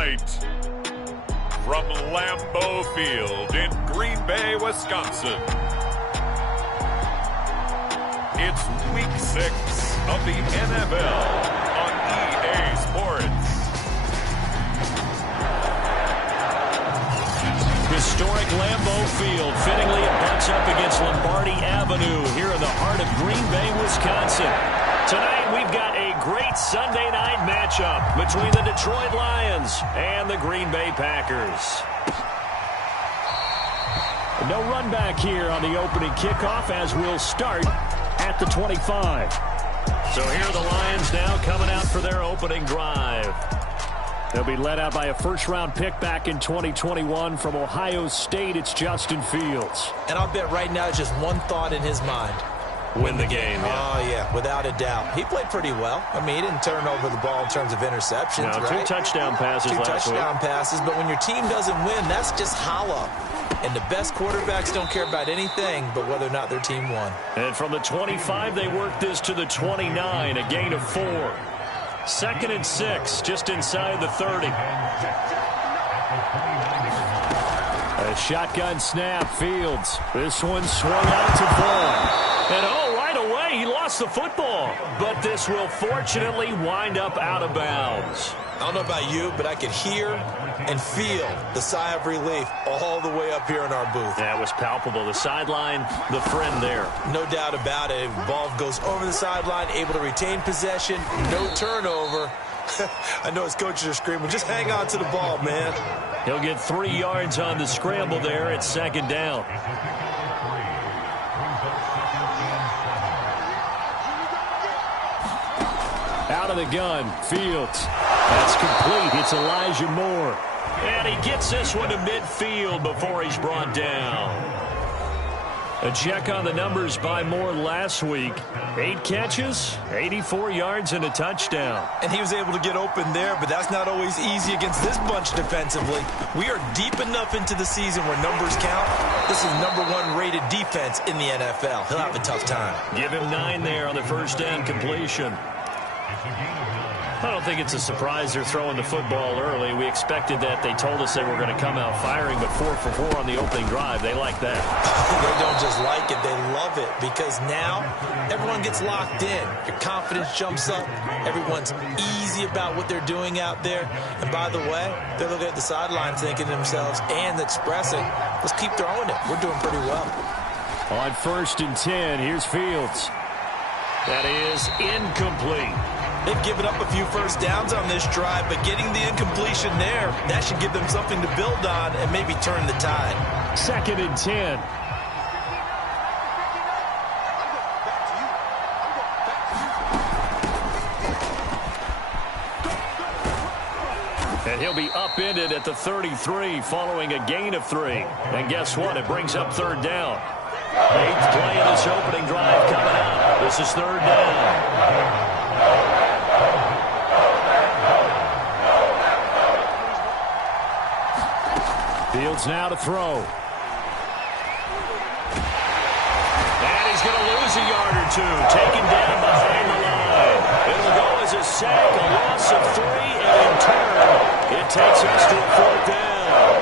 tonight, from Lambeau Field in Green Bay, Wisconsin, it's Week 6 of the NFL on EA Sports. Historic Lambeau Field, fittingly it butts up against Lombardi Avenue here in the heart of Green Bay, Wisconsin. Tonight we've got a great Sunday night matchup between the Detroit Lions and the Green Bay Packers. No run back here on the opening kickoff as we'll start at the 25. So here are the Lions now coming out for their opening drive. They'll be led out by a first-round pick back in 2021 from Ohio State. It's Justin Fields. And I'll bet right now it's just one thought in his mind. Win the game, yeah. Oh, yeah, without a doubt. He played pretty well. I mean, he didn't turn over the ball in terms of interceptions, no, right? 2 touchdown passes last week. 2 touchdown passes, but when your team doesn't win, that's just hollow. And the best quarterbacks don't care about anything but whether or not their team won. And from the 25, they work this to the 29, a gain of 4. 2nd and 6, just inside the 30. A shotgun snap, Fields. This one swung out to Vaughn. And right away, he lost the football. But this will fortunately wind up out of bounds. I don't know about you, but I could hear and feel the sigh of relief all the way up here in our booth. That was palpable. The sideline, the friend there. No doubt about it. Ball goes over the sideline, able to retain possession, no turnover. I know his coaches are screaming, just hang on to the ball, man. He'll get 3 yards on the scramble there at 2nd down. Out of the gun, Fields. That's complete. It's Elijah Moore. And he gets this one to midfield before he's brought down. A check on the numbers by Moore last week. 8 catches, 84 yards, and a touchdown. And he was able to get open there, but that's not always easy against this bunch defensively. We are deep enough into the season where numbers count. This is #1 rated defense in the NFL. He'll have a tough time. Give him 9 there on the first down completion. I don't think it's a surprise they're throwing the football early. We expected that. They told us they were going to come out firing, but 4 for 4 on the opening drive. They like that. They don't just like it. They love it because now everyone gets locked in. Your confidence jumps up. Everyone's easy about what they're doing out there. And by the way, they're looking at the sideline thinking to themselves and expressing, let's keep throwing it. We're doing pretty well. On 1st and 10, here's Fields. That is incomplete. They've given up a few first downs on this drive, but getting the incompletion there, that should give them something to build on and maybe turn the tide. 2nd and 10. And he'll be upended at the 33 following a gain of 3. And guess what? It brings up 3rd down. 8th play of this opening drive coming up. This is 3rd down. Fields now to throw. And he's going to lose a yard or 2. Taken down behind the line. It'll go as a sack, a loss of 3, and in turn, it takes us to a 4th down.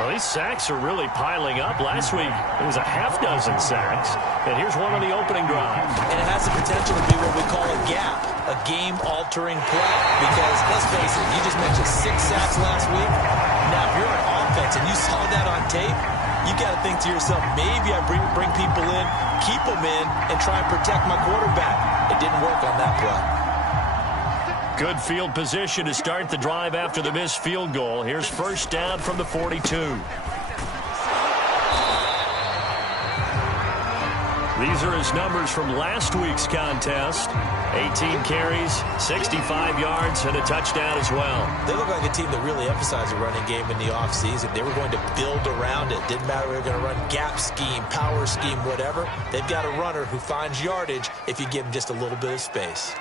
Well, these sacks are really piling up. Last week, it was a half dozen sacks. And here's one on the opening drive. And it has the potential to be what we call a gap, a game-altering play. Because, let's face it, you just mentioned 6 sacks last week. Now, if you're an offense and you saw that on tape, you got to think to yourself, maybe I bring people in, keep them in, and try and protect my quarterback. It didn't work on that play. Good field position to start the drive after the missed field goal. Here's 1st down from the 42. These are his numbers from last week's contest. 18 carries, 65 yards, and a touchdown as well. They look like a team that really emphasized the running game in the offseason. They were going to build around it. Didn't matter if they were going to run gap scheme, power scheme, whatever. They've got a runner who finds yardage if you give him just a little bit of space.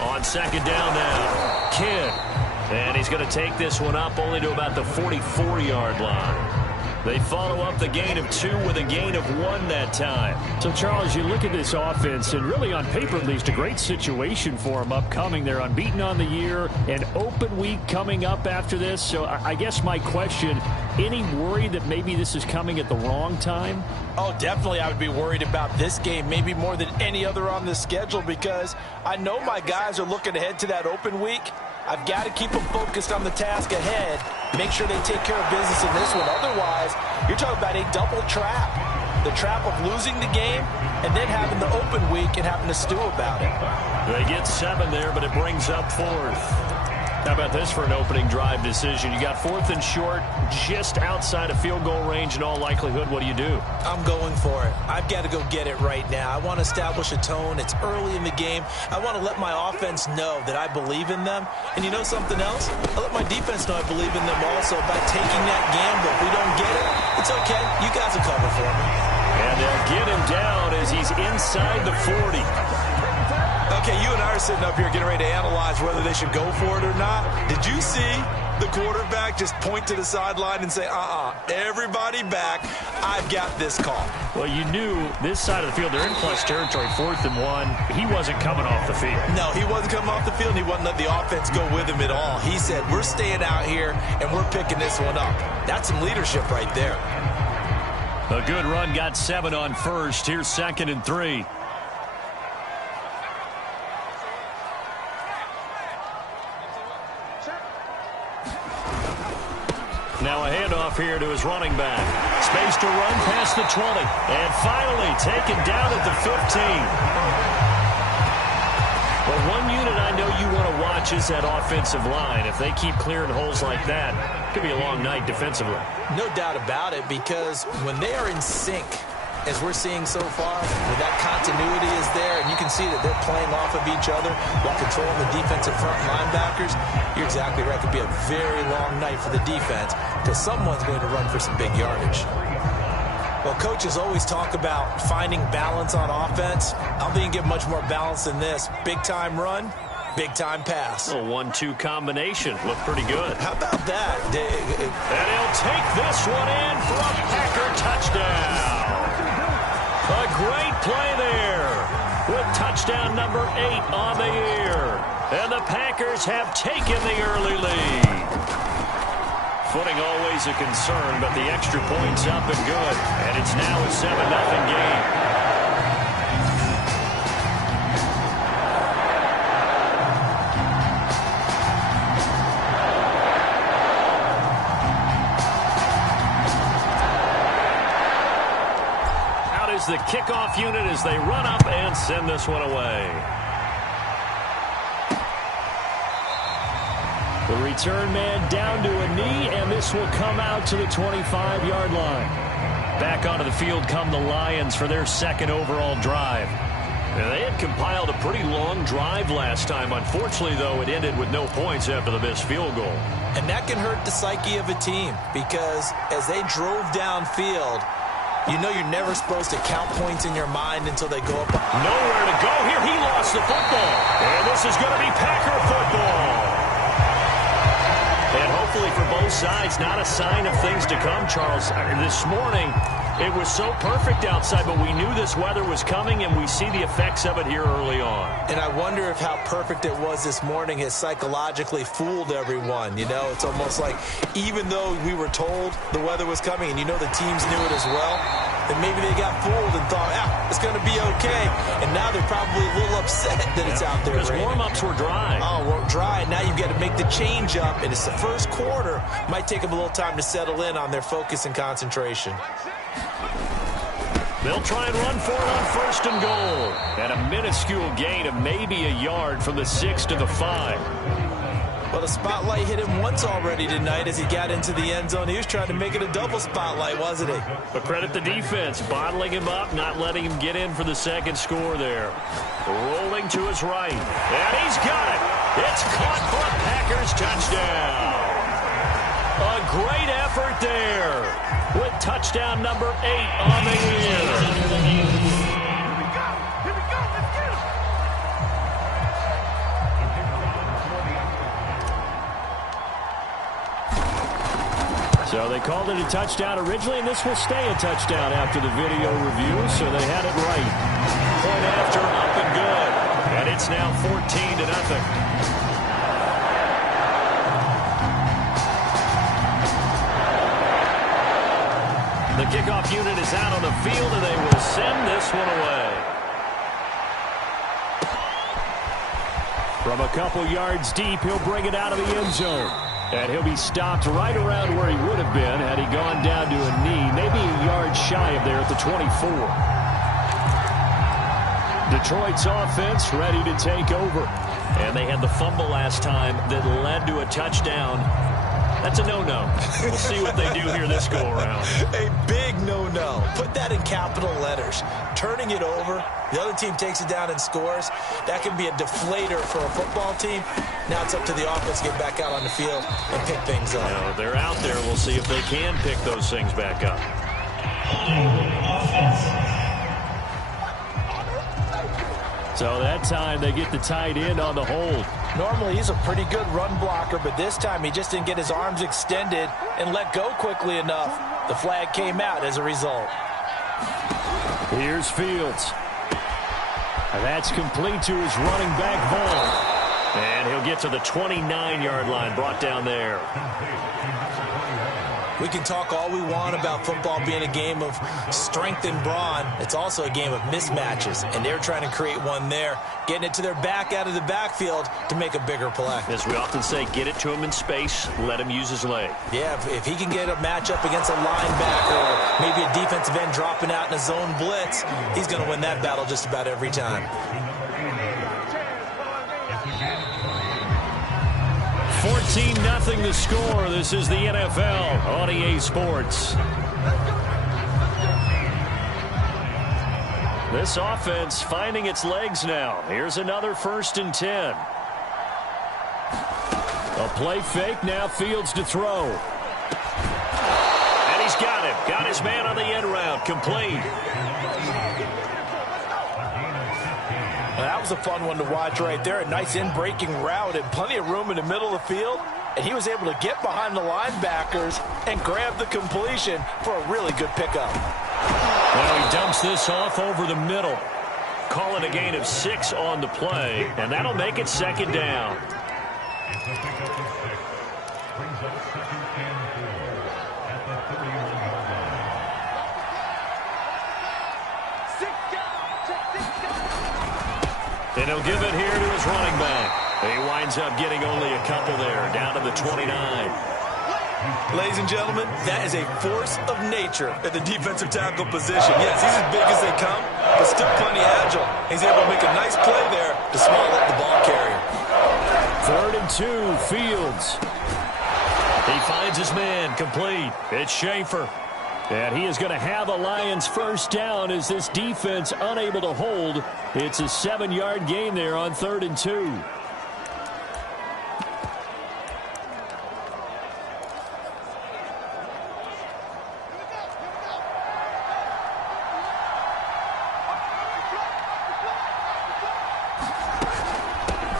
On 2nd down now, Kidd. And he's going to take this one up only to about the 44-yard line. They follow up the gain of 2 with a gain of 1 that time. So, Charles, you look at this offense, and really on paper at least, a great situation for them upcoming. They're unbeaten on the year, an open week coming up after this. So I guess my question, any worry that maybe this is coming at the wrong time? Oh, definitely I would be worried about this game, maybe more than any other on the schedule, because I know my guys are looking ahead to that open week. I've got to keep them focused on the task ahead, make sure they take care of business in this one. Otherwise, you're talking about a double trap. The trap of losing the game and then having the open week and having to stew about it. They get 7 there, but it brings up 4th. How about this for an opening drive decision? You got 4th and short, just outside of field goal range in all likelihood. What do you do? I'm going for it. I've got to go get it right now. I want to establish a tone. It's early in the game. I want to let my offense know that I believe in them. And you know something else? I let my defense know I believe in them also by taking that gamble. If we don't get it, it's okay. You guys will cover for me. And they'll get him down as he's inside the 40. Okay, you and I are sitting up here getting ready to analyze whether they should go for it or not. Did you see the quarterback just point to the sideline and say, everybody back, I've got this call? Well, you knew this side of the field, they're in clutch territory, 4th and 1. He wasn't coming off the field. No, he wasn't coming off the field, and he wasn't letting the offense go with him at all. He said, we're staying out here, and we're picking this one up. That's some leadership right there. A good run, got 7 on first. Here's 2nd and 3. Now a handoff here to his running back. Space to run past the 20. And finally taken down at the 15. Well, one unit I know you want to watch is that offensive line. If they keep clearing holes like that, it could be a long night defensively. No doubt about it, because when they are in sync, as we're seeing so far, when that continuity is there, and you can see that they're playing off of each other while controlling the defensive front linebackers, you're exactly right. It could be a very long night for the defense because someone's going to run for some big yardage. Well, coaches always talk about finding balance on offense. I don't think you can get much more balance than this. Big-time run, big-time pass. A 1-2 combination. Looked pretty good. How about that? And he'll take this one in for a Packer touchdown. A great play there with touchdown number 8 on the year. And the Packers have taken the early lead. Footing always a concern, but the extra point's up and good. And it's now a 7-0 game. The kickoff unit as they run up and send this one away. The return man down to a knee, and this will come out to the 25-yard line. Back onto the field come the Lions for their 2nd overall drive. Now, they had compiled a pretty long drive last time. Unfortunately, though, it ended with no points after the missed field goal. And that can hurt the psyche of a team because as they drove downfield, you know you're never supposed to count points in your mind until they go up. Nowhere to go here. He lost the football. And this is going to be Packer football. And hopefully for both sides, not a sign of things to come, Charles. This morning, it was so perfect outside, but we knew this weather was coming, and we see the effects of it here early on. And I wonder if how perfect it was this morning has psychologically fooled everyone. You know, it's almost like even though we were told the weather was coming, and you know the teams knew it as well, that maybe they got fooled and thought, it's going to be okay. And now they're probably a little upset that it's out there. Because warm-ups were dry. Oh, we're dry. Now you've got to make the change up, and it's the first quarter. Might take them a little time to settle in on their focus and concentration. They'll try and run for it on 1st and goal. And a minuscule gain of maybe a yard from the 6 to the 5. Well, the spotlight hit him once already tonight as he got into the end zone. He was trying to make it a double spotlight, wasn't he? But credit the defense, bottling him up, not letting him get in for the 2nd score there. Rolling to his right. And he's got it. It's caught for a Packers touchdown. A great effort there with touchdown number 8 on the year. So they called it a touchdown originally, and this will stay a touchdown after the video review, so they had it right. Point after, up and good. And it's now 14-0. The kickoff unit is out on the field, and they will send this one away. From a couple yards deep, he'll bring it out of the end zone. And he'll be stopped right around where he would have been had he gone down to a knee, maybe a yard shy of there at the 24. Detroit's offense ready to take over. And they had the fumble last time that led to a touchdown. That's a no-no. We'll see what they do here this go-around. A big no-no. Put that in capital letters. Turning it over, the other team takes it down and scores. That can be a deflator for a football team. Now it's up to the offense to get back out on the field and pick things up. No, they're out there. We'll see if they can pick those things back up. So that time they get the tight end on the hold. Normally he's a pretty good run blocker, but this time he just didn't get his arms extended and let go quickly enough. The flag came out as a result. Here's Fields. And that's complete to his running back, Vaughn. And he'll get to the 29-yard line, brought down there. We can talk all we want about football being a game of strength and brawn. It's also a game of mismatches, and they're trying to create one there, getting it to their back out of the backfield to make a bigger play. As we often say, get it to him in space, let him use his leg. Yeah, if he can get a matchup against a linebacker or maybe a defensive end dropping out in a zone blitz, he's going to win that battle just about every time. 14-0 the score. This is the NFL on EA Sports. This offense finding its legs now. Here's another 1st and 10. A play fake, now Fields to throw. And he's got him. Got his man on the end route. Complete. That was a fun one to watch right there. A nice in-breaking route and plenty of room in the middle of the field. And he was able to get behind the linebackers and grab the completion for a really good pickup. Now he dumps this off over the middle. Call it a gain of 6 on the play, and that'll make it 2nd down. And he'll give it here to his running back. He winds up getting only a couple there, down to the 29. Ladies and gentlemen, that is a force of nature at the defensive tackle position. Yes, he's as big as they come, but still plenty agile. He's able to make a nice play there to small up the ball carrier. 3rd and 2, Fields. He finds his man, complete. It's Schaefer. And he is going to have a Lions 1st down as this defense unable to hold. It's a 7-yard gain there on 3rd and 2.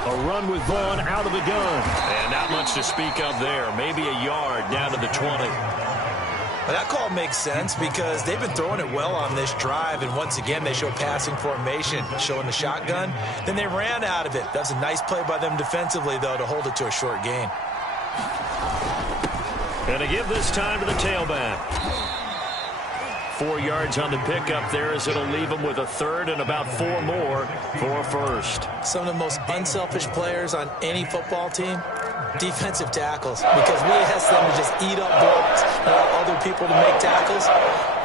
A run with Vaughn out of the gun. And not much to speak of there. Maybe a yard down to the 20. Well, that call makes sense because they've been throwing it well on this drive, and once again they show passing formation, showing the shotgun. Then they ran out of it. That's a nice play by them defensively, though, to hold it to a short gain. Going to give this time to the tailback. 4 yards on the pickup there as it'll leave them with a 3rd and about 4 more for a 1st. Some of the most unselfish players on any football team, defensive tackles, because we ask them to just eat up blocks and allow other people to make tackles.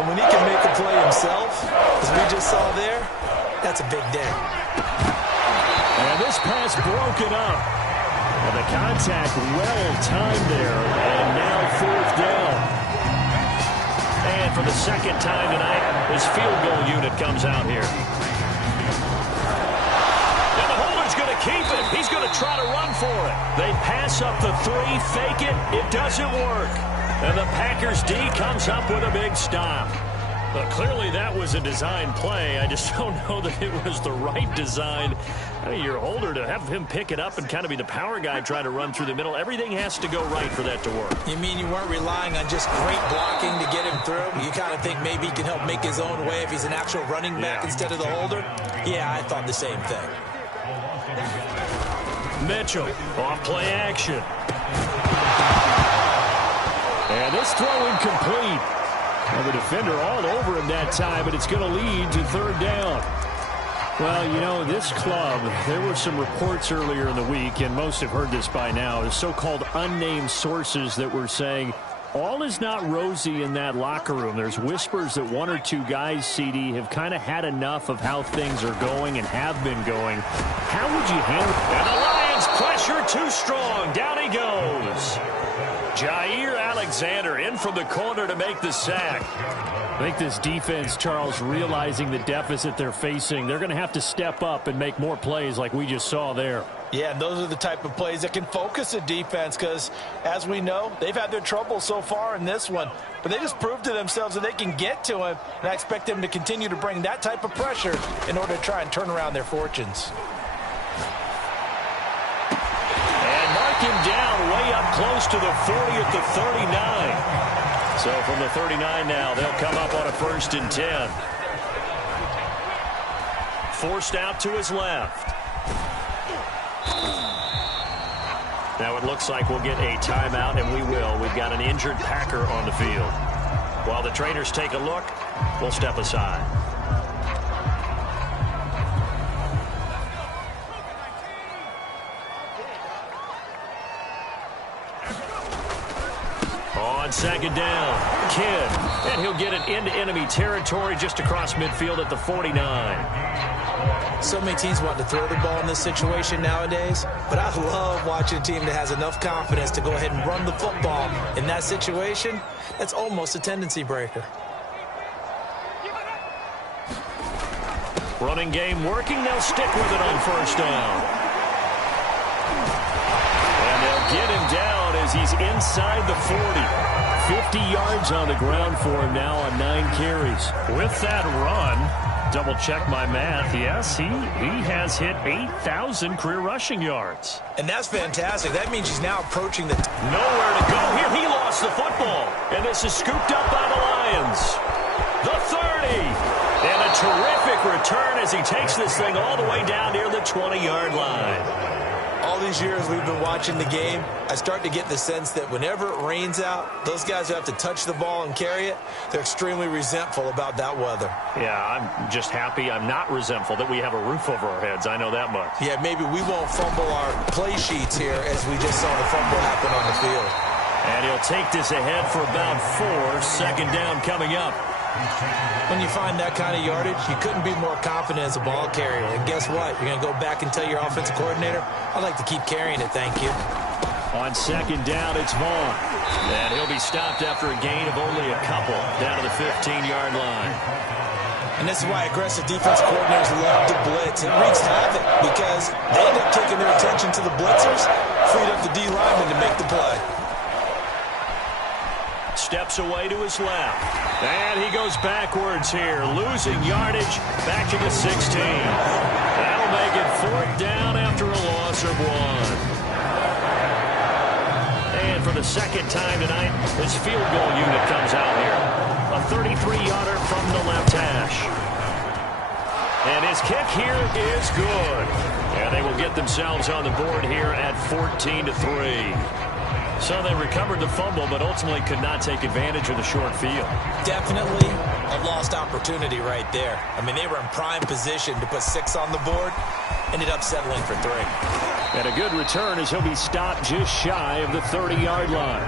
And when he can make a play himself, as we just saw there, that's a big day. And this pass broken up. And the contact well timed there. And now 4th down. And for the 2nd time tonight, his field goal unit comes out here. And the holder's going to keep it. He's going to try to run for it. They pass up the 3, fake it. It doesn't work. And the Packers D comes up with a big stop. Clearly that was a design play. I just don't know that it was the right design. I mean, your holder, to have him pick it up and kind of be the power guy trying to run through the middle, everything has to go right for that to work. You mean you weren't relying on just great blocking to get him through? You kind of think maybe he can help make his own way if he's an actual running back instead of the holder? Yeah, I thought the same thing. Mitchell, off play action. And this throw incomplete. Well, the defender all over him that time, but it's going to lead to third down. Well, you know, this club, there were some reports earlier in the week, and most have heard this by now, the so-called unnamed sources that were saying all is not rosy in that locker room. There's whispers that one or two guys, CD, have kind of had enough of how things are going and have been going. How would you handle it? And the Lions pressure too strong. Down he goes. Jair Alexander in from the corner to make the sack. I think this defense, Charles, realizing the deficit they're facing, they're going to have to step up and make more plays like we just saw there. Yeah, and those are the type of plays that can focus a defense because, as we know, they've had their trouble so far in this one. But they just proved to themselves that they can get to him, and I expect them to continue to bring that type of pressure in order to try and turn around their fortunes. Him down way up close to the 40 at the 39. So from the 39 now, they'll come up on a 1st and 10. Forced out to his left. Now it looks like we'll get a timeout, and we will. We've got an injured Packer on the field. While the trainers take a look, we'll step aside. On 2nd down, Kidd, and he'll get it into enemy territory just across midfield at the 49. So many teams want to throw the ball in this situation nowadays, but I love watching a team that has enough confidence to go ahead and run the football. In that situation, that's almost a tendency breaker. Running game working, they'll stick with it on 1st down. And they'll get him down as he's inside the 40. 50 yards on the ground for him now on 9 carries. With that run, double check my math, yes, he has hit 8,000 career rushing yards. And that's fantastic. That means he's now approaching the... Nowhere to go here. He lost the football. And this is scooped up by the Lions. The 30. And a terrific return as he takes this thing all the way down near the 20-yard line. All these years we've been watching the game, I start to get the sense that whenever it rains out, those guys who have to touch the ball and carry it, they're extremely resentful about that weather. Yeah, I'm just happy I'm not resentful that we have a roof over our heads. I know that much. Yeah, maybe we won't fumble our play sheets here as we just saw the fumble happen on the field. And he'll take this ahead for about 4. 2nd down coming up. When you find that kind of yardage, you couldn't be more confident as a ball carrier. And guess what? You're going to go back and tell your offensive coordinator, I'd like to keep carrying it, thank you. On 2nd down, it's Vaughn. And he'll be stopped after a gain of only a couple down to the 15-yard line. And this is why aggressive defense coordinators love to blitz. It wreaks havoc because they end up taking their attention to the blitzers, freed up the D lineman to make the play. Steps away to his left. And he goes backwards here, losing yardage back to the 16. That'll make it 4th down after a loss of 1. And for the 2nd time tonight, his field goal unit comes out here. A 33-yarder from the left hash. And his kick here is good. And they will get themselves on the board here at 14-3. So they recovered the fumble, but ultimately could not take advantage of the short field. Definitely a lost opportunity right there. I mean, they were in prime position to put 6 on the board, ended up settling for 3. And a good return as he'll be stopped just shy of the 30-yard line.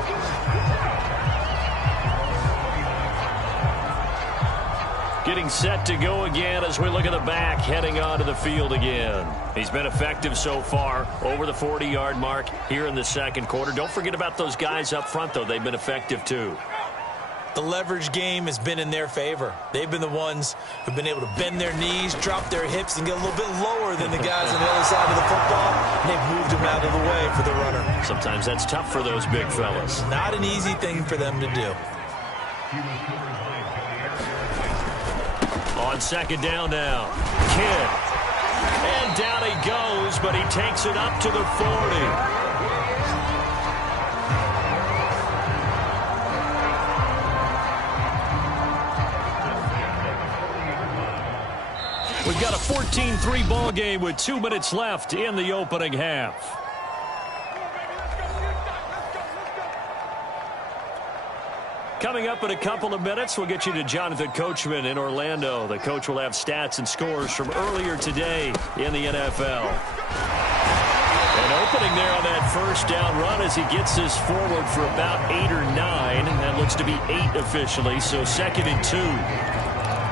Getting set to go again as we look at the back, heading onto the field again. He's been effective so far, over the 40-yard mark here in the 2nd quarter. Don't forget about those guys up front, though. They've been effective, too. The leverage game has been in their favor. They've been the ones who've been able to bend their knees, drop their hips, and get a little bit lower than the guys on the other side of the football. And they've moved them out of the way for the runner. Sometimes that's tough for those big fellas. Not an easy thing for them to do. On second down now. Kidd. And down he goes, but he takes it up to the 40. We've got a 14-3 ball game with 2 minutes left in the opening half. Coming up in a couple of minutes, we'll get you to Jonathan Coachman in Orlando. The coach will have stats and scores from earlier today in the NFL. And opening there on that first down run as he gets this forward for about 8 or 9. That looks to be 8 officially, so 2nd and 2.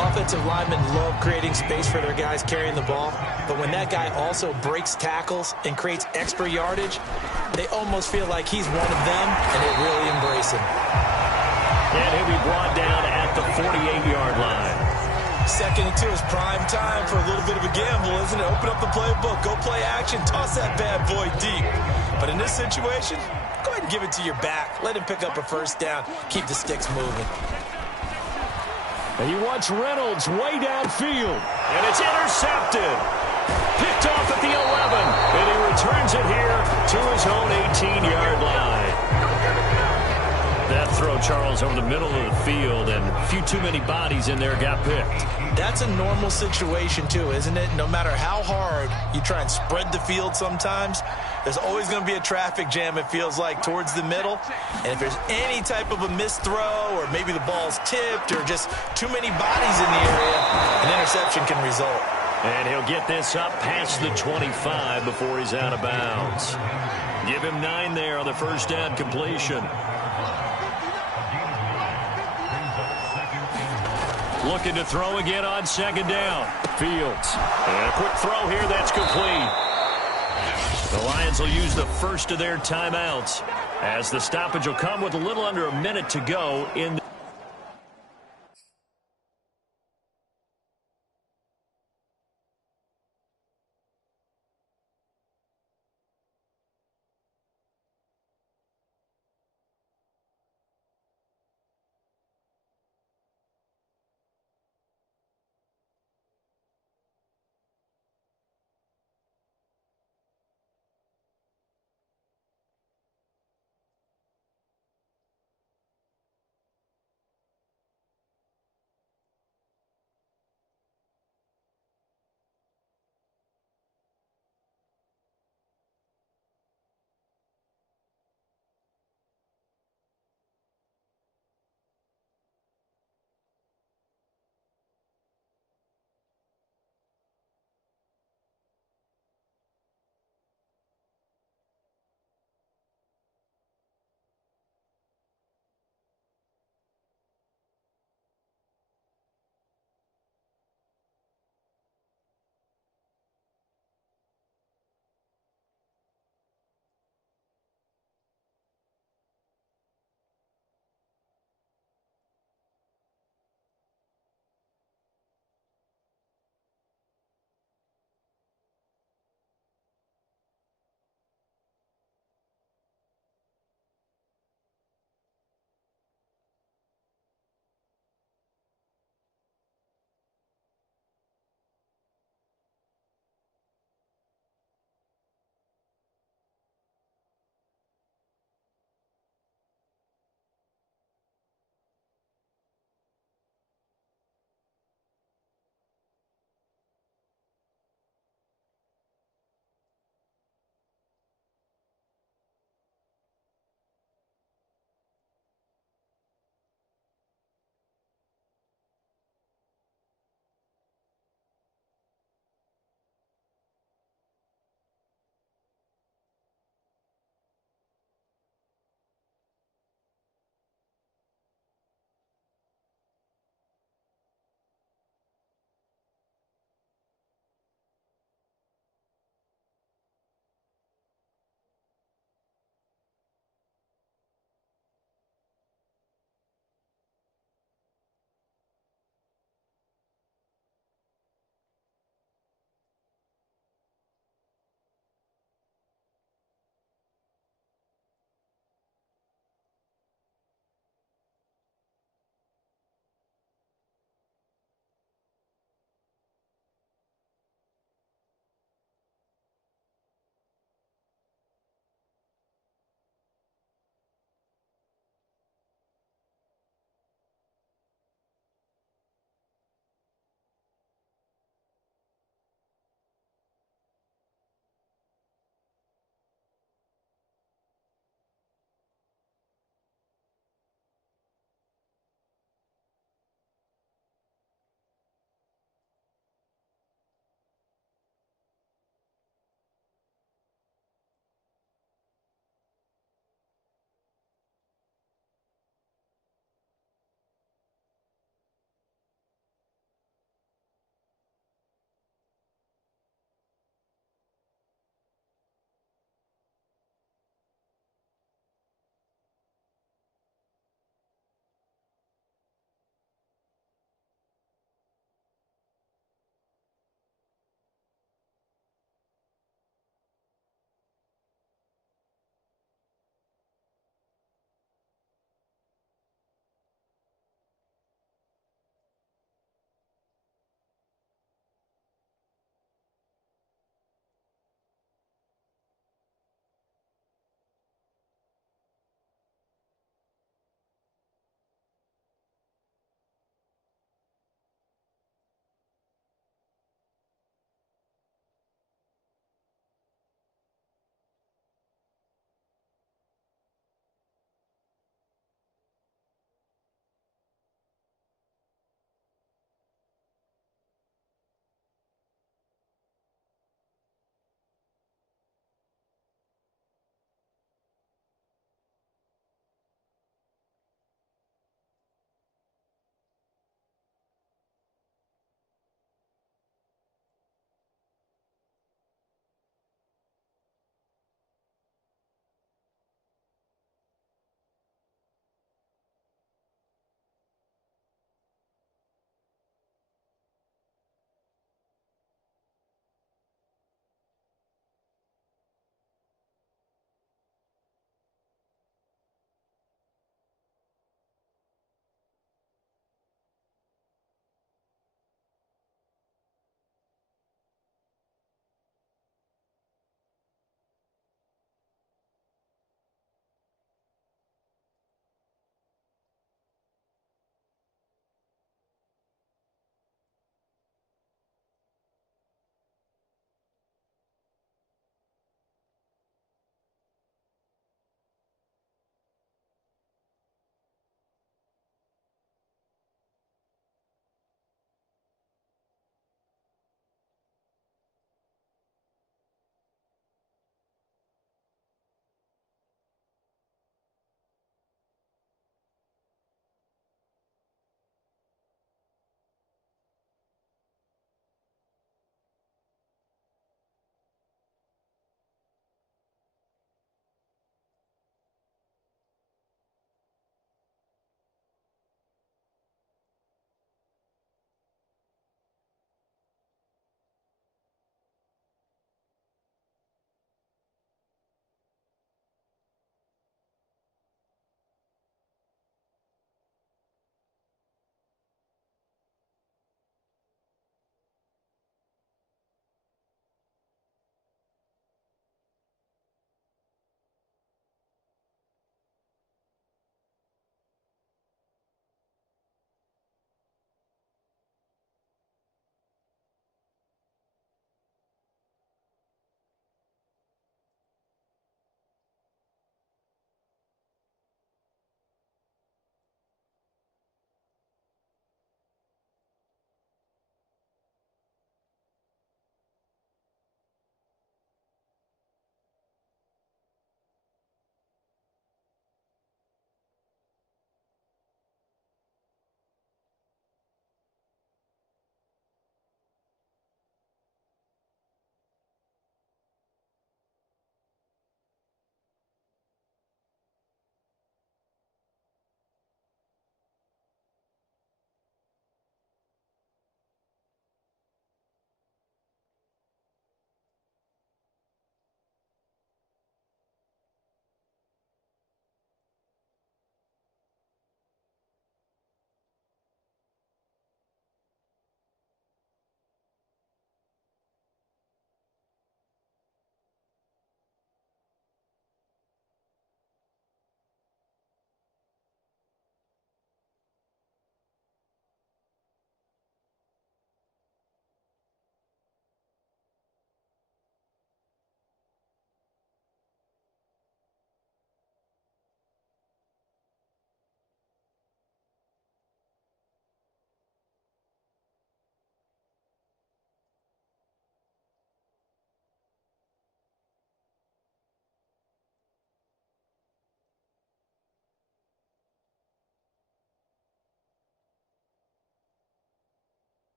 Offensive linemen love creating space for their guys carrying the ball, but when that guy also breaks tackles and creates extra yardage, they almost feel like he's one of them, and they really embrace him. And he'll be brought down at the 48-yard line. 2nd and 2 is prime time for a little bit of a gamble, isn't it? Open up the playbook, go play action, toss that bad boy deep. But in this situation, go ahead and give it to your back. Let him pick up a first down. Keep the sticks moving. And he wants Reynolds way downfield. And it's intercepted. Picked off at the 11. And he returns it here to his own 18-yard line. That throw, Charles, over the middle of the field, and a few too many bodies in there got picked. That's a normal situation, too, isn't it? No matter how hard you try and spread the field sometimes, there's always going to be a traffic jam, it feels like, towards the middle. And if there's any type of a missed throw, or maybe the ball's tipped, or just too many bodies in the area, an interception can result. And he'll get this up past the 25 before he's out of bounds. Give him 9 there on the first down completion. Looking to throw again on 2nd down. Fields. And a quick throw here, that's complete. The Lions will use the first of their timeouts as the stoppage will come with a little under a minute to go in the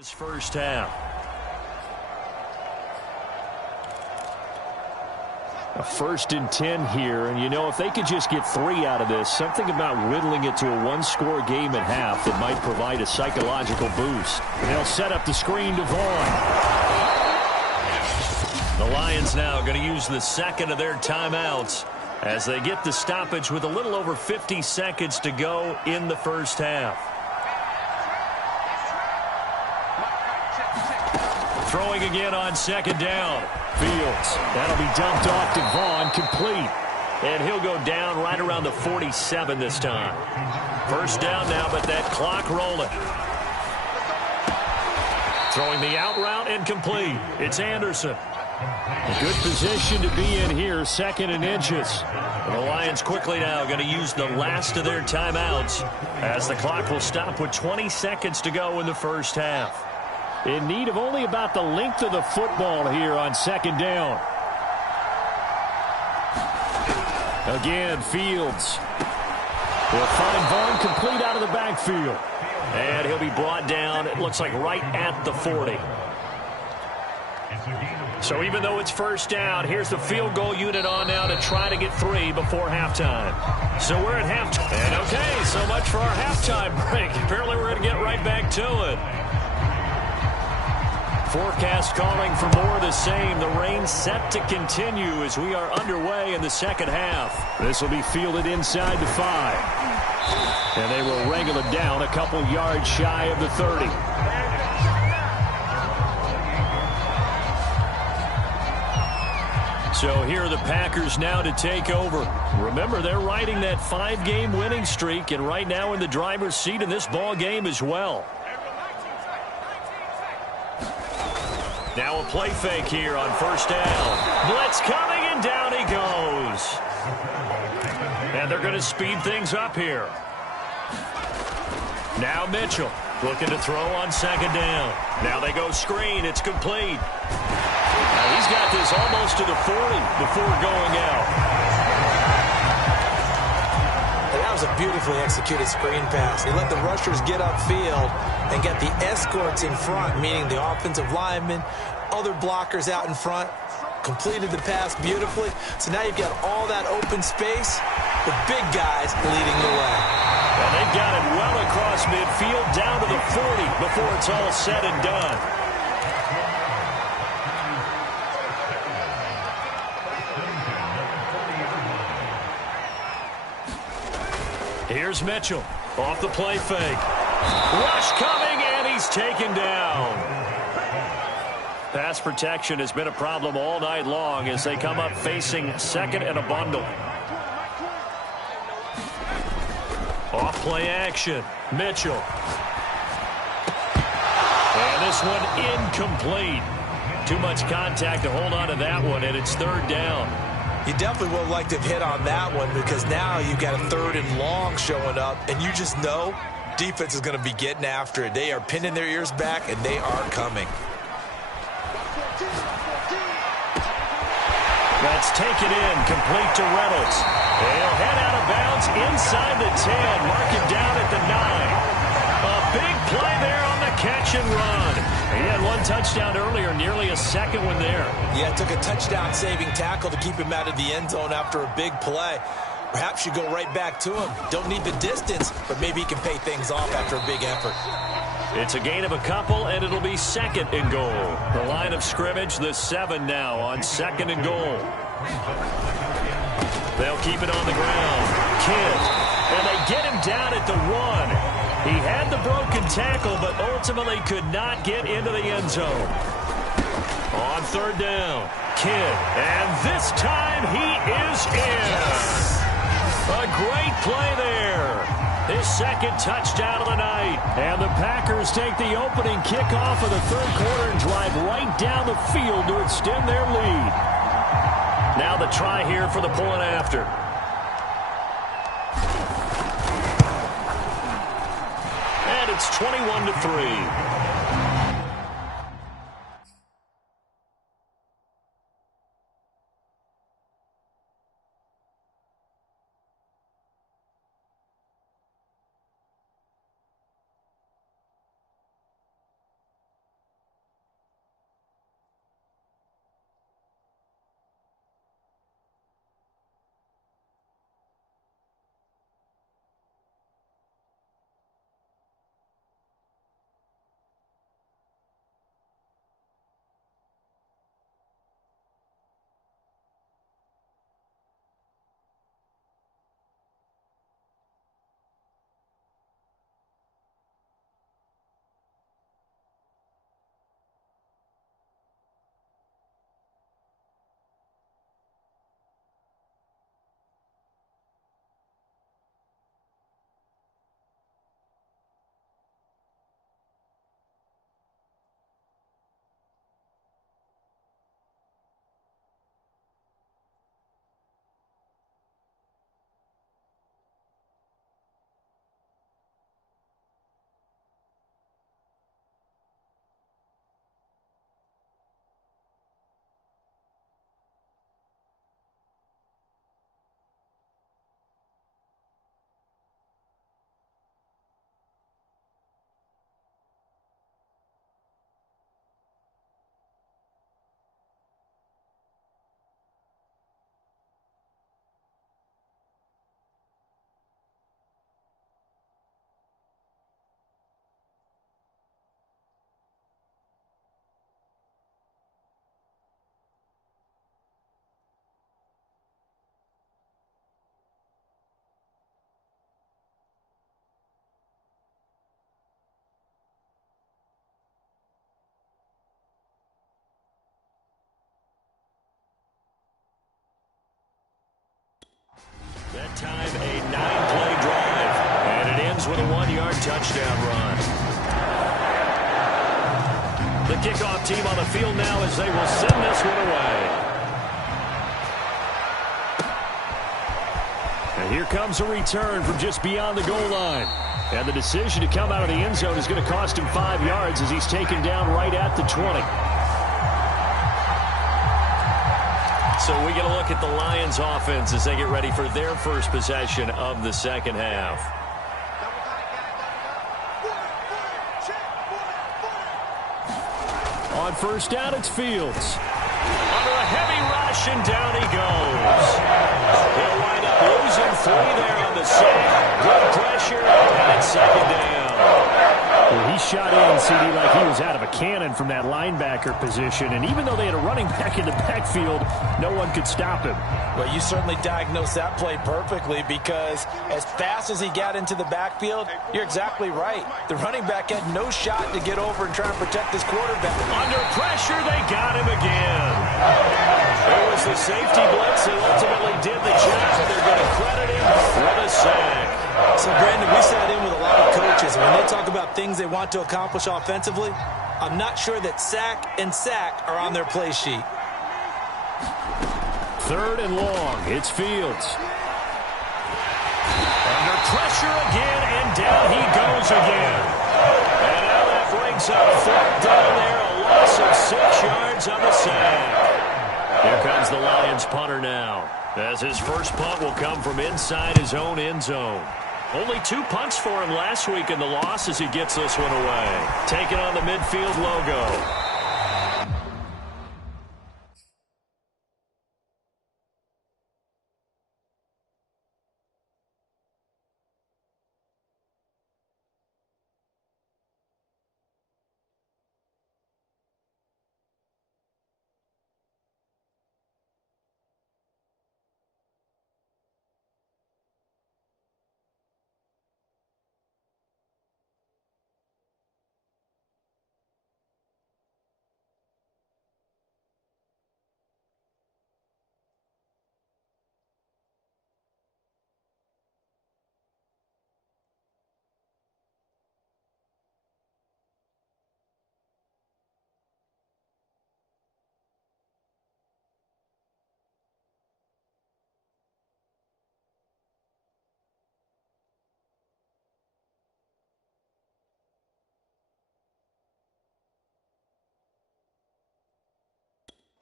His first half. A 1st and 10 here, and you know, if they could just get 3 out of this, something about whittling it to a 1-score game at half that might provide a psychological boost. They'll set up the screen to Vaughn. The Lions now going to use the second of their timeouts as they get the stoppage with a little over 50 seconds to go in the first half. Throwing again on 2nd down. Fields. That'll be dumped off to Vaughn, complete. And he'll go down right around the 47 this time. First down now, but that clock rolling. Throwing the out route and complete. It's Anderson. A good position to be in here, 2nd and inches. And the Lions quickly now going to use the last of their timeouts as the clock will stop with 20 seconds to go in the first half. In need of only about the length of the football here on 2nd down. Again, Fields. Will find Vaughn complete out of the backfield. And he'll be brought down, it looks like right at the 40. So even though it's first down, here's the field goal unit on now to try to get 3 before halftime. So we're at halftime. And okay, so much for our halftime break. Apparently we're going to get right back to it. Forecast calling for more of the same. The rain set to continue as we are underway in the second half. This will be fielded inside the 5. And they will wrangle it down a couple yards shy of the 30. So here are the Packers now to take over. Remember, they're riding that 5-game winning streak, and right now in the driver's seat in this ball game as well. Now a play fake here on first down. Blitz coming, and down he goes. And they're going to speed things up here. Now Mitchell looking to throw on 2nd down. Now they go screen. It's complete. Now he's got this almost to the 40 before going out. That was a beautifully executed screen pass. He let the rushers get upfield and get the escorts in front, meaning the offensive linemen, other blockers out in front, completed the pass beautifully. So now you've got all that open space, the big guys leading the way. And they've got it well across midfield, down to the 40 before it's all said and done. Here's Mitchell off the play fake. Rush coming, and he's taken down. Pass protection has been a problem all night long as they come up facing 2nd and a bundle. Off play action. Mitchell. And this one incomplete. Too much contact to hold on to that one, and it's 3rd down. You definitely would like to have hit on that one because now you've got a 3rd and long showing up, and you just know defense is going to be getting after it. They are pinning their ears back, and they are coming. That's taken in, complete to Reynolds. He'll head out of bounds inside the 10, mark it down at the 9. A big play there on the catch and run. He had 1 touchdown earlier, nearly a 2nd one there. Yeah, it took a touchdown-saving tackle to keep him out of the end zone after a big play. Perhaps you go right back to him. Don't need the distance, but maybe he can pay things off after a big effort. It's a gain of a couple, and it'll be 2nd and goal. The line of scrimmage, the 7 now on 2nd and goal. They'll keep it on the ground. Kidd, and they get him down at the 1. He had the broken tackle, but ultimately could not get into the end zone. On 3rd down, Kidd, and this time he is in. A great play there. His 2nd touchdown of the night. And the Packers take the opening kickoff of the 3rd quarter and drive right down the field to extend their lead. Now the try here for the point after. And it's 21-3. That time a 9-play drive, and it ends with a 1-yard touchdown run. The kickoff team on the field now as they will send this one away. And here comes a return from just beyond the goal line. And the decision to come out of the end zone is going to cost him 5 yards as he's taken down right at the 20. So we get a look at the Lions offense as they get ready for their first possession of the second half. On first down, it's Fields. Under a heavy rush, and down he goes. He'll wind up losing 3 there on the sack. Good pressure, and it's second down. Well, he shot in, CD, like he was out of a cannon from that linebacker position. And even though they had a running back in the backfield, no one could stop him. Well, you certainly diagnosed that play perfectly because as fast as he got into the backfield, you're exactly right. The running back had no shot to get over and try and protect his quarterback. Under pressure, they got him again. It was the safety blitz that ultimately did the job. They're going to credit him for the sack. So, Brandon, we sat in with a lot of coaches, and when they talk about things they want to accomplish offensively, I'm not sure that sack and sack are on their play sheet. 3rd and long. It's Fields. Under pressure again, and down he goes again. And now that brings up 4th down there, a loss of 6 yards on the sack. Here comes the Lions punter now, as his first punt will come from inside his own end zone. Only 2 punts for him last week in the loss as he gets this one away. Taking on the midfield logo.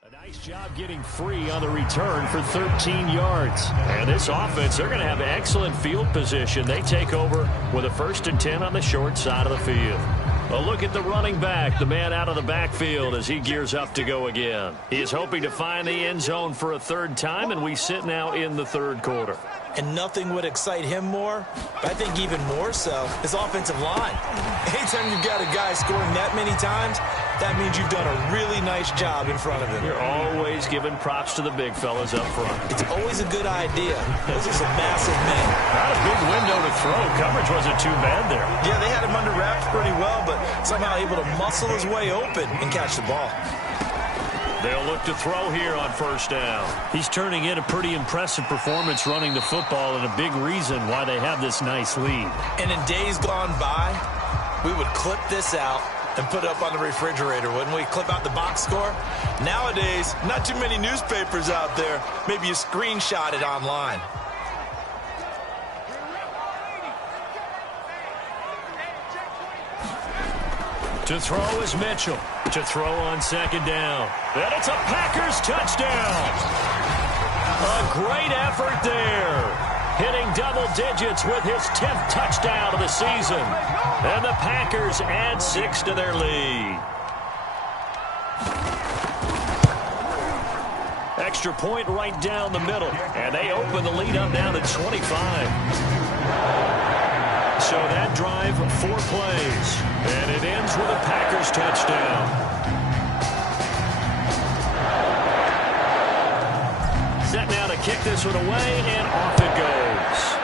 A nice job getting free on the return for 13 yards. And this offense, they're going to have excellent field position. They take over with a 1st and 10 on the short side of the field. A look at the running back, the man out of the backfield as he gears up to go again. He is hoping to find the end zone for a 3rd time, and we sit now in the 3rd quarter. And nothing would excite him more, but I think even more so, his offensive line. Anytime you've got a guy scoring that many times, that means you've done a really nice job in front of him. You're always giving props to the big fellas up front. It's always a good idea. Those are some massive men. Not a big window to throw. Coverage wasn't too bad there. Yeah, they had him under wraps pretty well, but somehow able to muscle his way open and catch the ball. They'll look to throw here on 1st down. He's turning in a pretty impressive performance running the football, and a big reason why they have this nice lead. And in days gone by, we would clip this out and put it up on the refrigerator, wouldn't we? Clip out the box score. Nowadays, not too many newspapers out there. Maybe you screenshot it online. To throw is Mitchell. To throw on 2nd down. And it's a Packers touchdown. A great effort there. Hitting double digits with his 10th touchdown of the season. And the Packers add 6 to their lead. Extra point right down the middle. And they open the lead up now to 25. So that drive, 4 plays. And it ends with a Packers touchdown. Set now to kick this one away, and off it goes.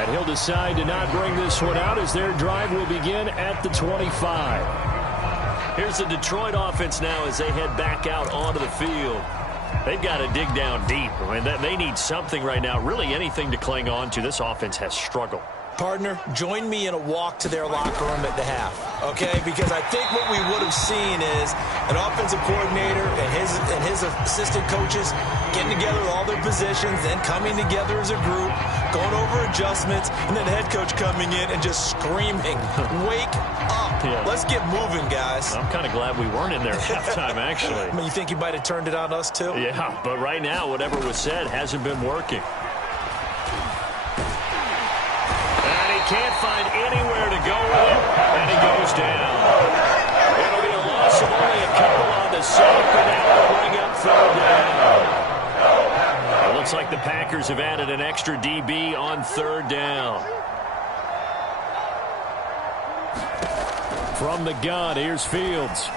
And he'll decide to not bring this one out as their drive will begin at the 25. Here's the Detroit offense now as they head back out onto the field. They've got to dig down deep. I mean, they need something right now, really anything to cling on to. This offense has struggled. Partner, join me in a walk to their locker room at the half, okay? Because I think what we would have seen is an offensive coordinator and his assistant coaches getting together all their positions, then coming together as a group, going over adjustments, and then the head coach coming in and just screaming, wake up. Yeah. Let's get moving, guys. I'm kind of glad we weren't in there at halftime, actually. I mean, you think you might have turned it on us, too? Yeah, but right now, whatever was said hasn't been working. Can't find anywhere to go with it, and he goes down. It'll be a loss of only a couple on the sack, but that will bring up third down. It looks like the Packers have added an extra DB on third down. From the gun, here's Fields.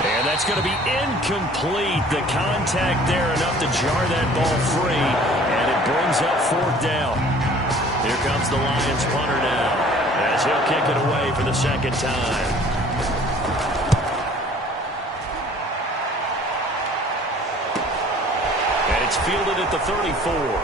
And that's going to be incomplete. The contact there enough to jar that ball free, and it brings up fourth down. Here comes the Lions punter now, as he'll kick it away for the second time. And it's fielded at the 34.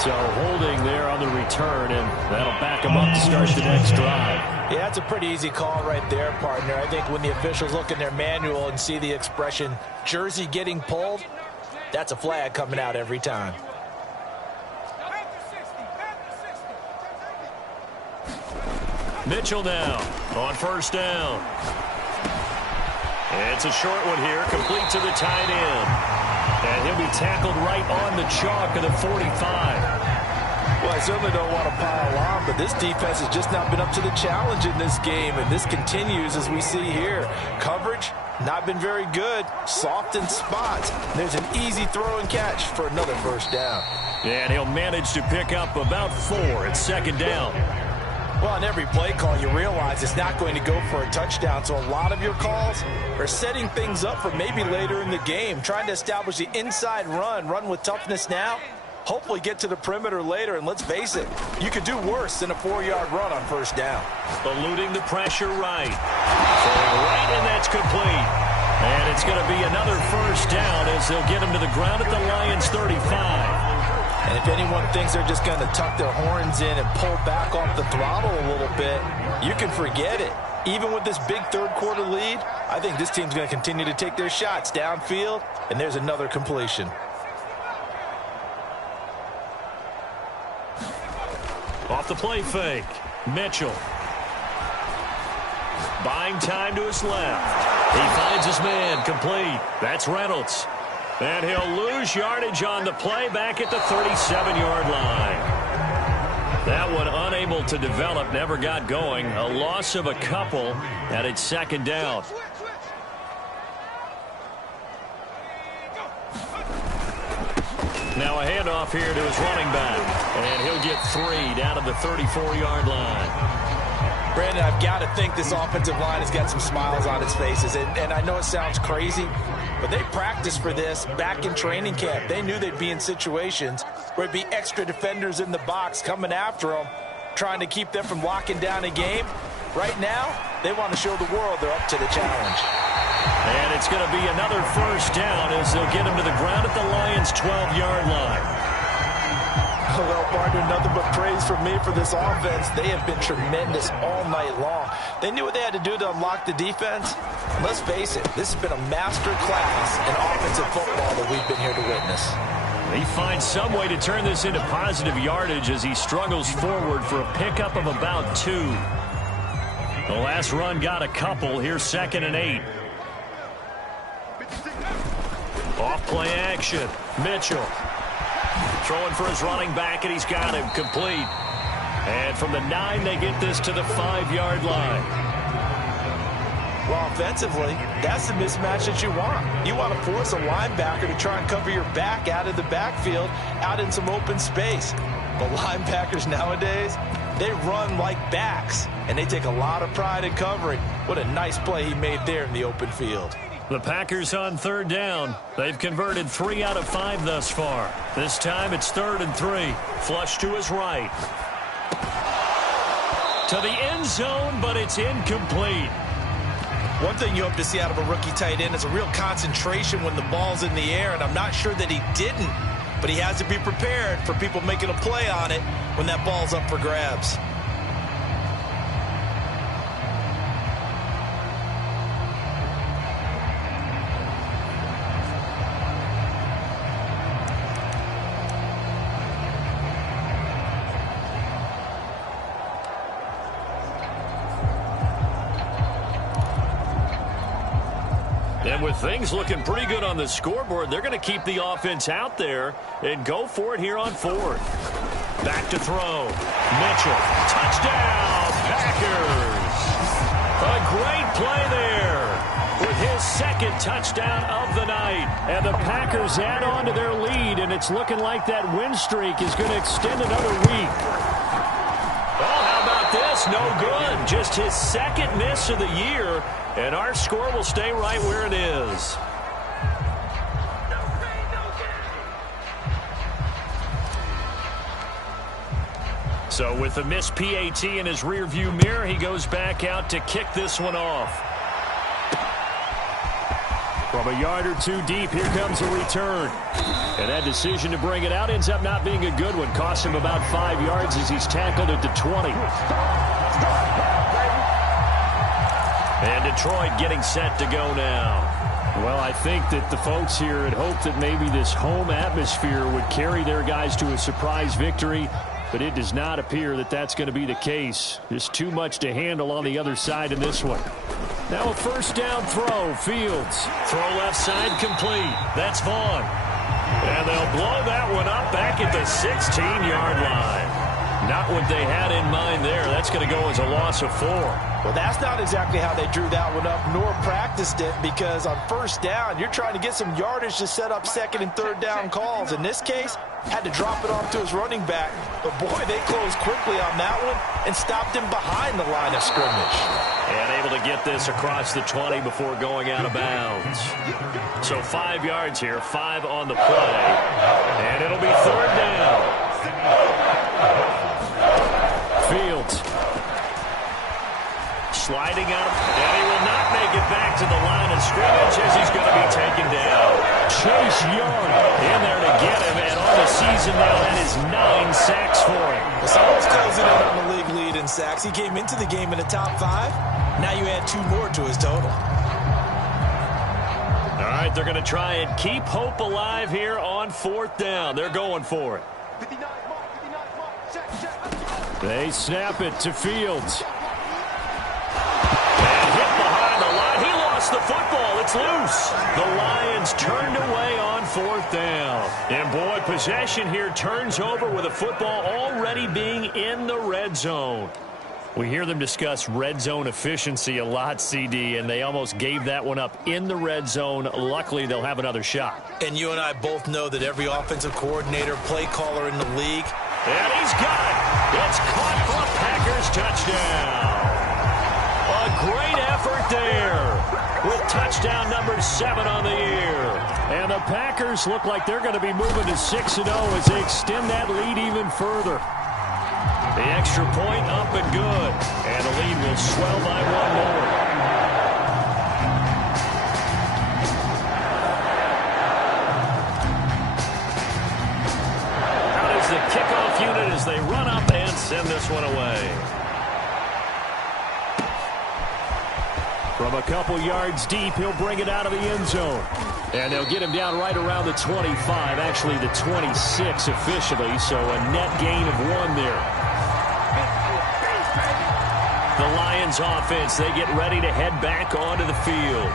So holding there on the return, and that'll back him up to start the next drive. Yeah, that's a pretty easy call right there, partner. I think when the officials look in their manual and see the expression, jersey getting pulled, that's a flag coming out every time. Mitchell now on first down. It's a short one here, complete to the tight end. And he'll be tackled right on the chalk of the 45. Well, I certainly don't want to pile on, but this defense has just not been up to the challenge in this game, and this continues as we see here. Coverage, not been very good. Soft in spots. There's an easy throw and catch for another first down. And he'll manage to pick up about 4 at second down. Well, on every play call, you realize it's not going to go for a touchdown, so a lot of your calls are setting things up for maybe later in the game, trying to establish the inside run with toughness now, hopefully get to the perimeter later, and let's face it, you could do worse than a 4-yard run on first down. Eluding the pressure right. Throwing right, and that's complete. And it's going to be another first down as they'll get him to the ground at the Lions' 35. And if anyone thinks they're just going to tuck their horns in and pull back off the throttle a little bit, you can forget it. Even with this big third-quarter lead, I think this team's going to continue to take their shots downfield, and there's another completion. Off the play fake, Mitchell. Buying time to his left. He finds his man, complete. That's Reynolds. And he'll lose yardage on the play back at the 37-yard line. That one unable to develop, never got going. A loss of a couple, and it's second down. Now a handoff here to his running back. And he'll get 3 down to the 34-yard line. Brandon, I've got to think this offensive line has got some smiles on its faces. And I know it sounds crazy, but they practiced for this back in training camp. They knew they'd be in situations where it'd be extra defenders in the box coming after them, trying to keep them from locking down a game. Right now, they want to show the world they're up to the challenge. And it's going to be another first down as they'll get him to the ground at the Lions' 12-yard line. Well, partner, nothing but praise from me for this offense. They have been tremendous all night long. They knew what they had to do to unlock the defense. Let's face it, this has been a master class in offensive football that we've been here to witness. He finds some way to turn this into positive yardage as he struggles forward for a pickup of about 2. The last run got a couple. Here's 2nd and 8. Off play action. Mitchell. Throwing for his running back, and he's got him complete. And from the 9, they get this to the 5-yard line. Well, offensively, that's the mismatch that you want. You want to force a linebacker to try and cover your back out of the backfield, out in some open space. But linebackers nowadays, they run like backs, and they take a lot of pride in covering. What a nice play he made there in the open field. The Packers on third down. They've converted 3 out of 5 thus far. This time it's 3rd and 3. Flush to his right. To the end zone, but it's incomplete. One thing you hope to see out of a rookie tight end is a real concentration when the ball's in the air, and I'm not sure that he didn't, but he has to be prepared for people making a play on it when that ball's up for grabs. And with things looking pretty good on the scoreboard, they're going to keep the offense out there and go for it here on 4th. Back to throw. Mitchell. Touchdown, Packers. A great play there with his 2nd touchdown of the night. And the Packers add on to their lead, and it's looking like that win streak is going to extend another week. Oh, how about this? No good. Just his 2nd miss of the year, and our score will stay right where it is. So with the missed PAT in his rearview mirror, he goes back out to kick this one off. From a yard or 2 deep, here comes a return. And that decision to bring it out ends up not being a good one. Costs him about 5 yards as he's tackled at the 20. And Detroit getting set to go now. Well, I think that the folks here had hoped that maybe this home atmosphere would carry their guys to a surprise victory, but it does not appear that that's going to be the case. There's too much to handle on the other side in this one. Now a 1st down throw. Fields. Throw left side complete. That's Vaughn. And they'll blow that one up back at the 16-yard line. Not what they had in mind there. That's going to go as a loss of 4. Well, that's not exactly how they drew that one up nor practiced it, because on 1st down, you're trying to get some yardage to set up 2nd and 3rd down calls. In this case, had to drop it off to his running back. But, boy, they closed quickly on that one and stopped him behind the line of scrimmage. And able to get this across the 20 before going out of bounds. So 5 yards here, 5 on the play. And it'll be 3rd down. Fields. Sliding out, and he will not make it back to the line of scrimmage as he's going to be taken down. Chase Young in there to get him, and on the season now, that is 9 sacks for him. Someone's closing in on the league lead in sacks. He came into the game in the top 5. Now you add 2 more to his total. All right, they're going to try and keep hope alive here on 4th down. They're going for it. They snap it to Fields. The football, it's loose. The Lions turned away on 4th down. And boy, possession here turns over with a football already being in the red zone. We hear them discuss red zone efficiency a lot, CD, and they almost gave that one up in the red zone. Luckily, they'll have another shot. And you and I both know that every offensive coordinator, play caller in the league. And he's got it. It's caught for a Packers touchdown. A great effort there, with touchdown number 7 on the year. And the Packers look like they're going to be moving to 6-0 as they extend that lead even further. The extra point up and good. And the lead will swell by 1 more. Out is the kickoff unit as they run up and send this one away. From a couple yards deep, he'll bring it out of the end zone. And they'll get him down right around the 25, actually the 26 officially, so a net gain of 1 there. The Lions offense, they get ready to head back onto the field.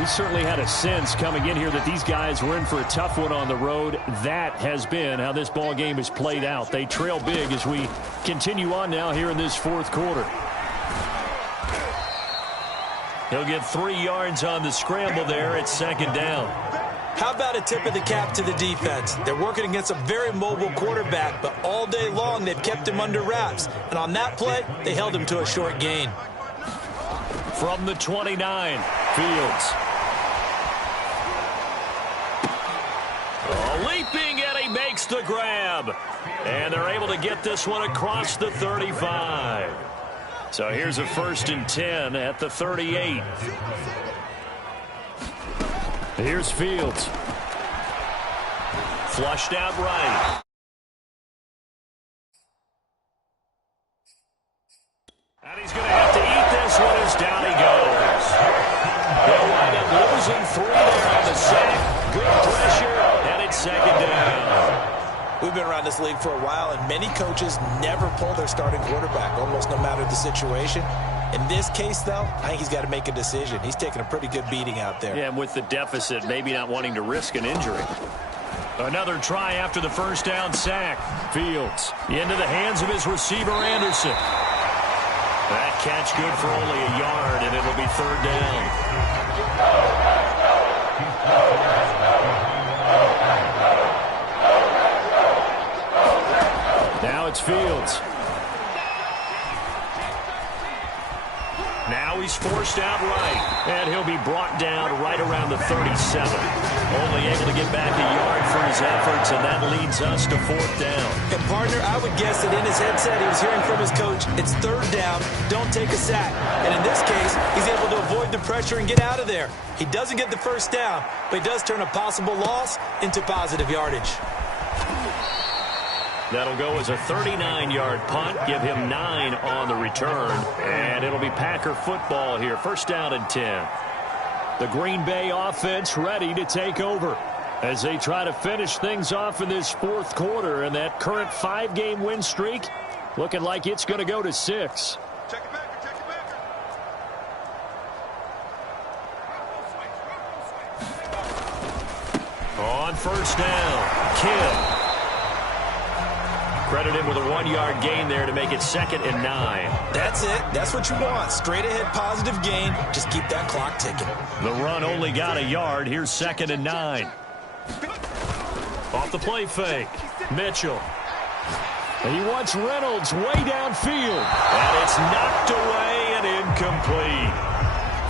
We certainly had a sense coming in here that these guys were in for a tough one on the road. That has been how this ball game has played out. They trail big as we continue on now here in this 4th quarter. He'll get 3 yards on the scramble there at 2nd down. How about a tip of the cap to the defense? They're working against a very mobile quarterback, but all day long they've kept him under wraps. And on that play, they held him to a short gain. From the 29, Fields. makes the grab. And they're able to get this one across the 35. So here's a 1st and 10 at the 38. Here's Fields. Flushed out right. And he's going to have to eat this one as down he goes. They'll wind up losing 3 there on the sack. Good pressure, and it's 2nd down. We've been around this league for a while, and many coaches never pull their starting quarterback, almost no matter the situation. In this case, though, I think he's got to make a decision. He's taking a pretty good beating out there. Yeah, and with the deficit, maybe not wanting to risk an injury. Another try after the 1st down sack. Fields into the hands of his receiver, Anderson. That catch good for only a yard, and it'll be 3rd down. Now it's Fields. Now he's forced out right, and he'll be brought down right around the 37. Only able to get back a yard for his efforts, and that leads us to 4th down. And, partner, I would guess that in his headset he was hearing from his coach, it's 3rd down, don't take a sack. And in this case, he's able to avoid the pressure and get out of there. He doesn't get the 1st down, but he does turn a possible loss into positive yardage. That'll go as a 39-yard punt, give him 9 on the return, and it'll be Packer football here, 1st down and 10. The Green Bay offense ready to take over as they try to finish things off in this 4th quarter, and that current 5-game win streak looking like it's going to go to 6. Check it back. On 1st down, Kidd. Credit him with a 1-yard gain there to make it 2nd and 9. That's it. That's what you want. Straight ahead positive gain. Just keep that clock ticking. The run only got a yard. Here's 2nd and 9. Off the play fake. Mitchell. And he wants Reynolds way downfield. And it's knocked away and incomplete.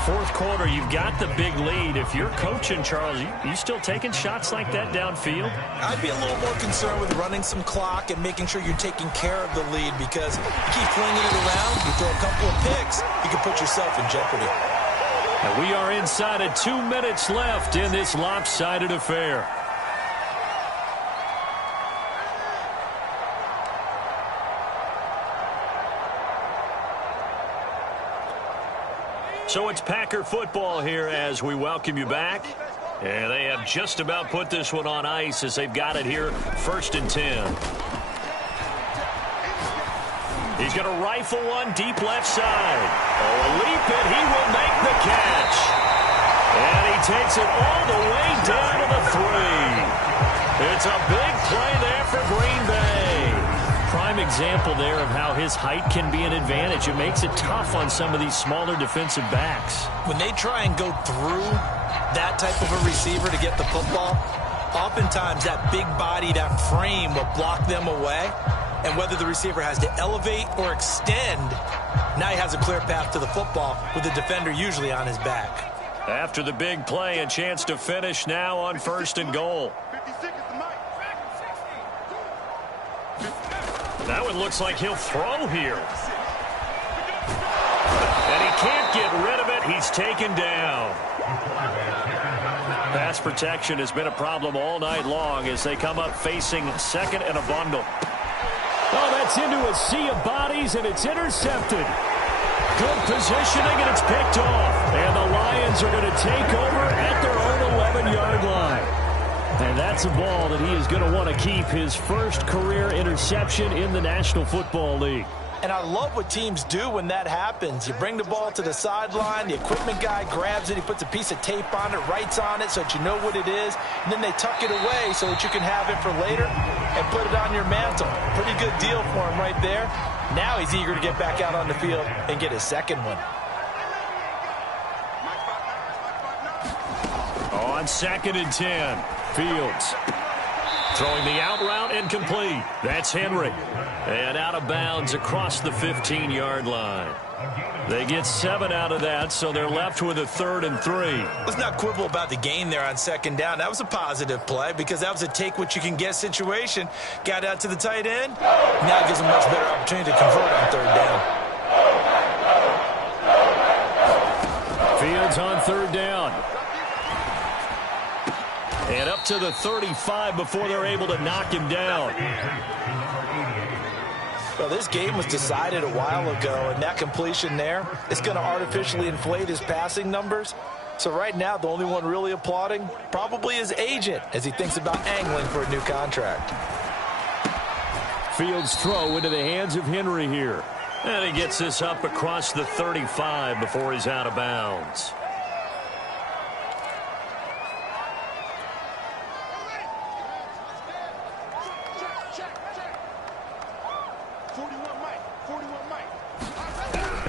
4th quarter, you've got the big lead. If you're coaching, Charles, you still taking shots like that downfield? I'd be a little more concerned with running some clock and making sure you're taking care of the lead, because you keep flinging it around, you throw a couple of picks, you can put yourself in jeopardy. And we are inside of 2 minutes left in this lopsided affair. So it's Packer football here as we welcome you back. And they have just about put this one on ice as they've got it here, 1st and 10. He's going to rifle one deep left side. Oh, a leap, and he will make the catch. And he takes it all the way down to the 3. It's a big play there for Green Bay. Prime example there of how his height can be an advantage. It makes it tough on some of these smaller defensive backs. When they try and go through that type of a receiver to get the football, oftentimes that big body, that frame will block them away. And whether the receiver has to elevate or extend, now he has a clear path to the football with the defender usually on his back. After the big play, a chance to finish now on 1st and goal. That one looks like he'll throw here. And he can't get rid of it. He's taken down. Pass protection has been a problem all night long as they come up facing 2nd and a bundle. Oh, that's into a sea of bodies, and it's intercepted. Good positioning, and it's picked off. And the Lions are going to take over at their own 11-yard line. And that's a ball that he is going to want to keep, his first career interception in the National Football League. And I love what teams do when that happens. You bring the ball to the sideline, the equipment guy grabs it, he puts a piece of tape on it, writes on it so that you know what it is, and then they tuck it away so that you can have it for later and put it on your mantle. Pretty good deal for him right there. Now he's eager to get back out on the field and get his 2nd one. On 2nd and 10, Fields throwing the out route incomplete. That's Henry. And out of bounds across the 15-yard line. They get 7 out of that, so they're left with a 3rd and 3. Let's not quibble about the gain there on 2nd down. That was a positive play because that was a take-what-you-can-get situation. Got out to the tight end. Now it gives them a much better opportunity to convert on 3rd down. Fields on 3rd down. And up to the 35 before they're able to knock him down. Well, this game was decided a while ago, and that completion there is going to artificially inflate his passing numbers. So right now, the only one really applauding probably his agent as he thinks about angling for a new contract. Fields' throw into the hands of Henry here. And he gets this up across the 35 before he's out of bounds.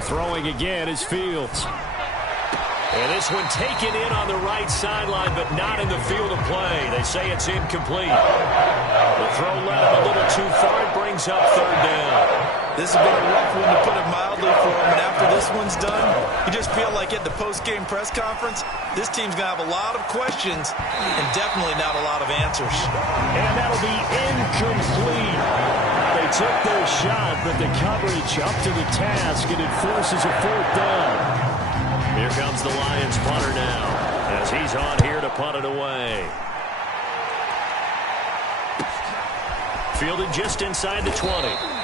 Throwing again is Fields. And this one taken in on the right sideline, but not in the field of play. They say it's incomplete. The throw led him a little too far. It brings up 3rd down. This has been a rough one, to put it mildly, for him. And after this one's done, you just feel like at the post-game press conference, this team's going to have a lot of questions and definitely not a lot of answers. And that'll be incomplete. They took their shot, but the coverage up to the task, and it forces a 4th down. Here comes the Lions punter now as he's on here to punt it away. Fielded just inside the 20.